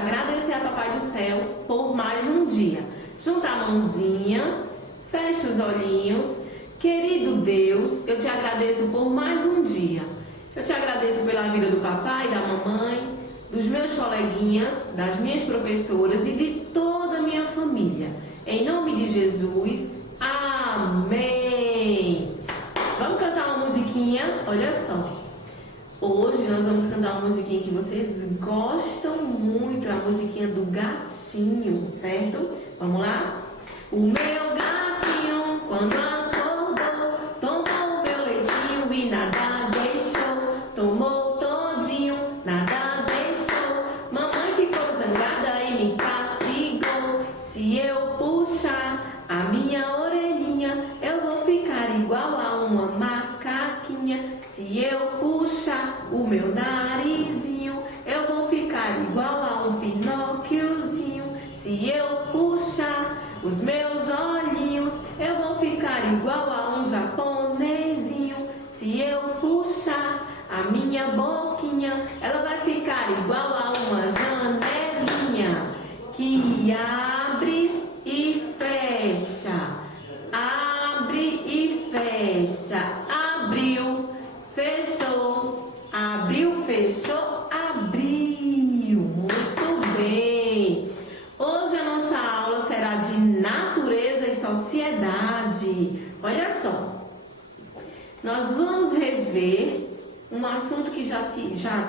agradecer a Papai do Céu por mais um dia. Junta a mãozinha, fecha os olhinhos. Querido Deus, eu te agradeço por mais um dia. Eu te agradeço pela vida do papai, da mamãe, dos meus coleguinhas, das minhas professoras e de toda a minha família. Em nome de Jesus, amém. Vamos cantar uma musiquinha? Olha só. Hoje nós vamos cantar uma musiquinha que vocês gostam muito, a musiquinha do gatinho, certo? Vamos lá? O meu gatinho, quando acordou, tomou meu leitinho e nada deixou. Tomou todinho, nada deixou. Mamãe ficou zangada e me castigou. Se eu puxar a minha orelhinha, eu vou ficar igual a uma macaquinha. Se eu puxar o meu narizinho, eu vou ficar igual a um pinóquiozinho. Se eu puxar os meus olhinhos, eu vou ficar igual a um japonesinho. Se eu puxar a minha boquinha, ela vai ficar igual a uma janelinha que abre e fecha, abre e fecha. Abriu, fechou, abriu, fechou, abriu. Muito bem. Hoje a nossa aula será de natureza e sociedade. Olha só, nós vamos rever um assunto que a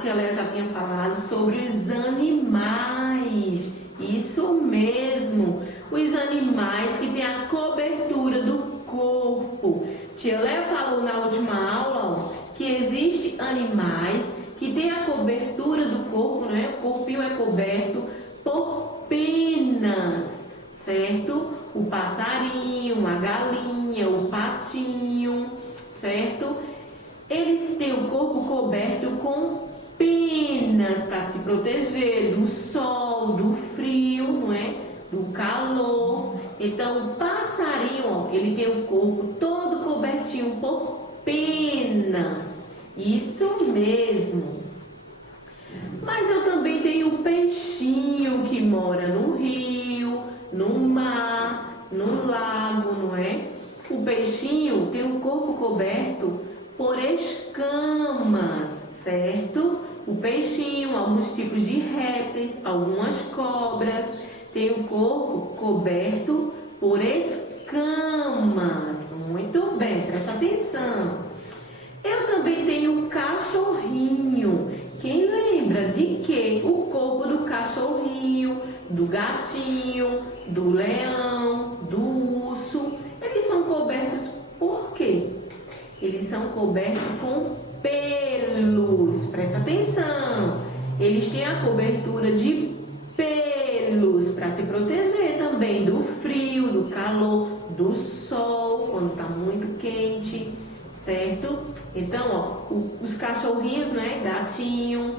tia Léa já tinha falado sobre os animais. Isso mesmo, os animais que têm a cobertura do corpo. Tia Léa falou na última aula que existe animais que têm a cobertura do corpo, né? O corpinho é coberto por penas, certo? O passarinho, a galinha, o patinho, certo? Eles têm o corpo coberto com penas para se proteger do sol, do frio, não é? Do calor. Então, o passarinho, ó, ele tem o corpo todo cobertinho por penas. Isso mesmo. Mas eu também tenho o peixinho que mora no rio, no mar, no lago, não é? O peixinho tem o corpo coberto por escamas, certo? O peixinho, alguns tipos de répteis, algumas cobras, tem o corpo coberto por escamas. Muito bem, presta atenção. Eu também tenho um cachorrinho. Quem lembra de que o corpo do cachorrinho, do gatinho, do leão, do urso, eles são cobertos por quê? Eles são cobertos com pelos. Presta atenção. Eles têm a cobertura de pelos para se proteger também do frio, do calor, do sol, quando está muito quente, certo? Então, ó, os cachorrinhos, né? Gatinho,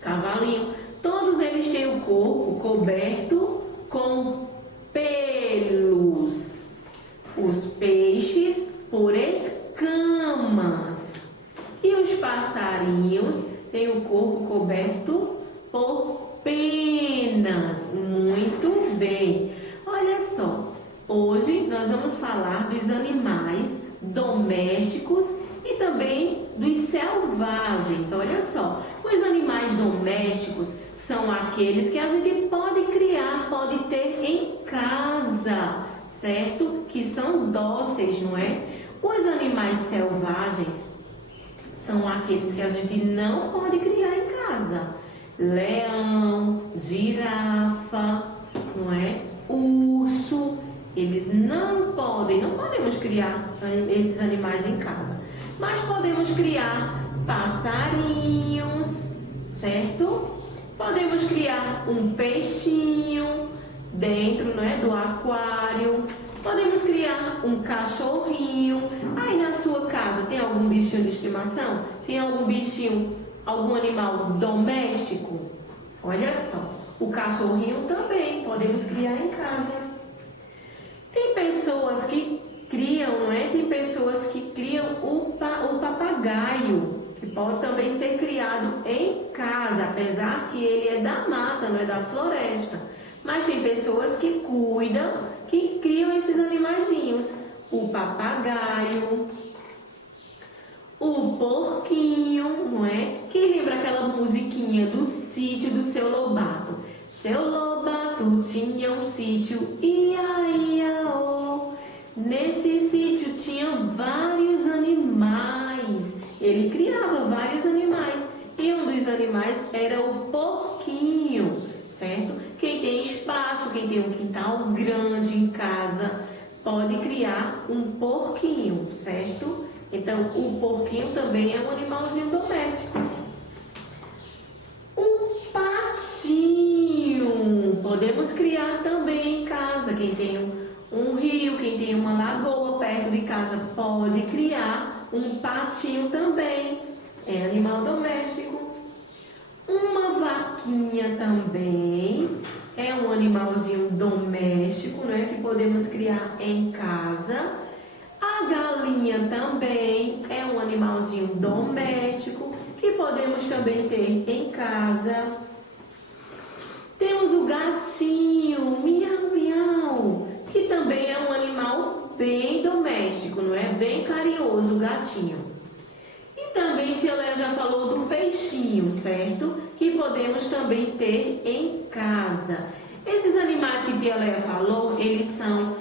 cavalinho, todos eles têm o corpo coberto com pelos. Os peixes por escamas. E os passarinhos têm o corpo coberto por penas. Muito bem. Olha só, hoje nós vamos falar dos animais domésticos e também dos selvagens. Olha só, os animais domésticos são aqueles que a gente pode criar, pode ter em casa, certo? Que são dóceis, não é? Os animais selvagens são aqueles que a gente não pode criar em casa. Leão, girafa, não é? Urso, eles não podemos criar esses animais em casa. Mas podemos criar passarinhos, certo? Podemos criar um peixinho dentro, não é, do aquário. Podemos criar um cachorrinho. Aí na sua casa tem algum bichinho de estimação? Tem algum bichinho, algum animal doméstico? Olha só, o cachorrinho também podemos criar em casa. Tem pessoas que criam, não é? Tem pessoas que criam o papagaio. que pode também ser criado em casa, apesar que ele é da mata, não é da floresta. Mas tem pessoas que cuidam, que criam esses animaizinhos. O papagaio, o porquinho, não é? Quem lembra aquela musiquinha do sítio do Seu Lobato? Seu Lobato tinha um sítio, ia, ia, oh. Nesse sítio tinha vários animais. Ele criava vários animais. E um dos animais era o porquinho, certo? Quem tem espaço, quem tem um quintal grande em casa, pode criar um porquinho, certo? Então, o porquinho também é um animalzinho doméstico. Um patinho, podemos criar também em casa. Quem tem um rio, quem tem uma lagoa perto de casa, pode criar um patinho também. É animal doméstico. Uma vaquinha também é um animalzinho doméstico, né, que podemos criar em casa. A galinha também é um animalzinho doméstico que podemos também ter em casa. Temos o gatinho, miau, miau, que também é um animal bem doméstico, não é? Bem carinhoso o gatinho. E também tia Léa já falou do peixinho, certo? Que podemos também ter em casa. Esses animais que tia Léa falou, eles são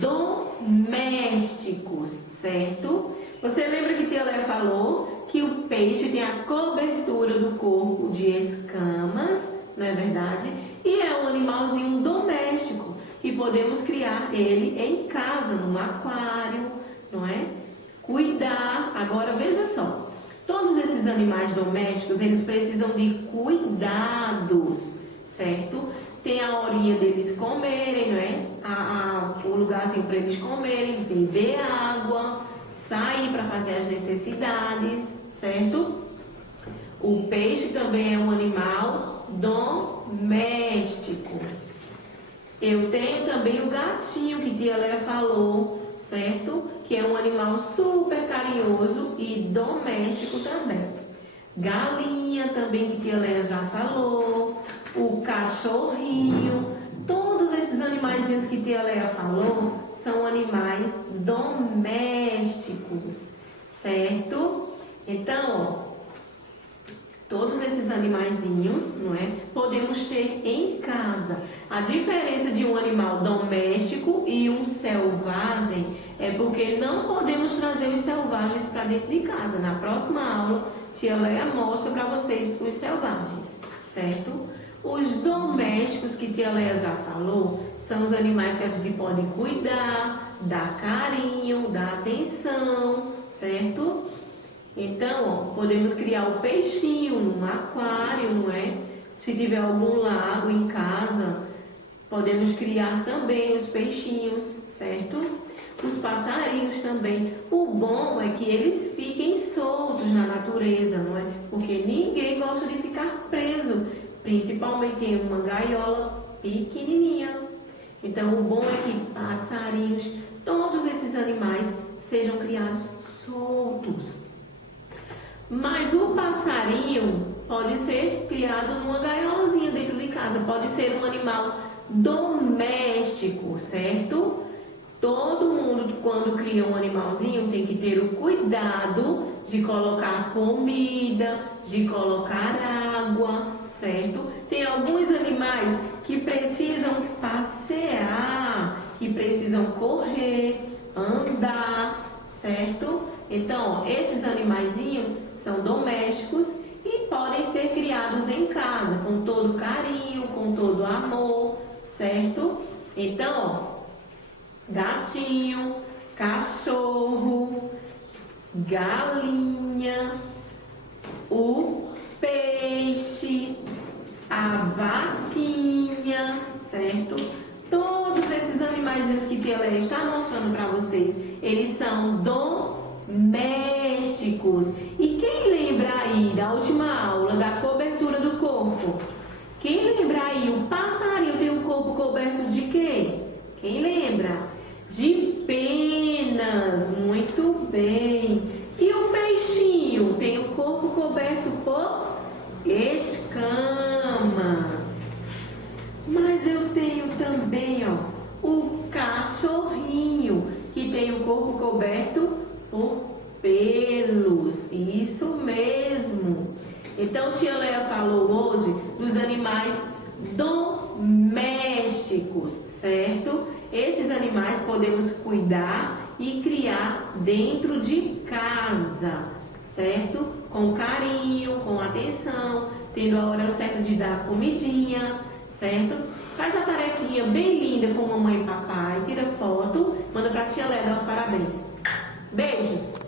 domésticos, certo? Você lembra que tia Léa falou que o peixe tem a cobertura do corpo de escamas, não é verdade? E é um animalzinho doméstico que podemos criar ele em casa, num aquário, não é? Cuidar. Agora veja só, todos esses animais domésticos, eles precisam de cuidados, certo? Tem a horinha deles comerem, não é? O lugarzinho para eles comerem, beber água, sair para fazer as necessidades, certo? O peixe também é um animal doméstico. Eu tenho também o gatinho que tia Léa falou, certo? Que é um animal super carinhoso e doméstico também. Galinha também que tia Léa já falou. O cachorrinho. Todos esses animaizinhos que tia Léa falou são animais domésticos, certo? Então, ó, todos esses animaizinhos, não é? Podemos ter em casa. A diferença de um animal doméstico e um selvagem é porque não podemos trazer os selvagens para dentro de casa. Na próxima aula, tia Léa mostra para vocês os selvagens, certo? Os domésticos que tia Léa já falou são os animais que a gente pode cuidar, dar carinho, dar atenção, certo? Então, ó, podemos criar o peixinho num aquário, não é? Se tiver algum lago em casa, podemos criar também os peixinhos, certo? Os passarinhos também. O bom é que eles fiquem soltos na natureza, não é? Porque ninguém gosta de ficar preso, principalmente em uma gaiola pequenininha. Então, o bom é que passarinhos, todos esses animais sejam criados soltos. Mas o passarinho pode ser criado numa gaiolazinha dentro de casa, pode ser um animal doméstico, certo? Todo mundo, quando cria um animalzinho, tem que ter o cuidado de colocar comida, de colocar água, certo? Tem alguns animais que precisam passear, que precisam correr, andar, certo? Então, ó, esses animaizinhos são domésticos e podem ser criados em casa, com todo carinho, com todo amor, certo? Então, ó, gatinho, cachorro, galinha, o peixe, a vaquinha, certo? Todos esses animaizinhos que tia Léa está mostrando para vocês, eles são domésticos. E quem lembra aí da última aula da cobertura do corpo? Quem lembra aí? O passarinho tem o corpo coberto de quê? Quem lembra? De penas, muito bem. E o peixinho tem o corpo coberto por escamas. Mas eu tenho também, ó, o cachorrinho, que tem o corpo coberto por pelos. Isso mesmo. Então, tia Leia falou hoje dos animais domésticos, certo? Esses animais podemos cuidar e criar dentro de casa, certo? Com carinho, com atenção, tendo a hora certa de dar comidinha, certo? Faz a tarefinha bem linda com mamãe e papai, tira foto, manda pra tia Leia dar os parabéns. Beijos!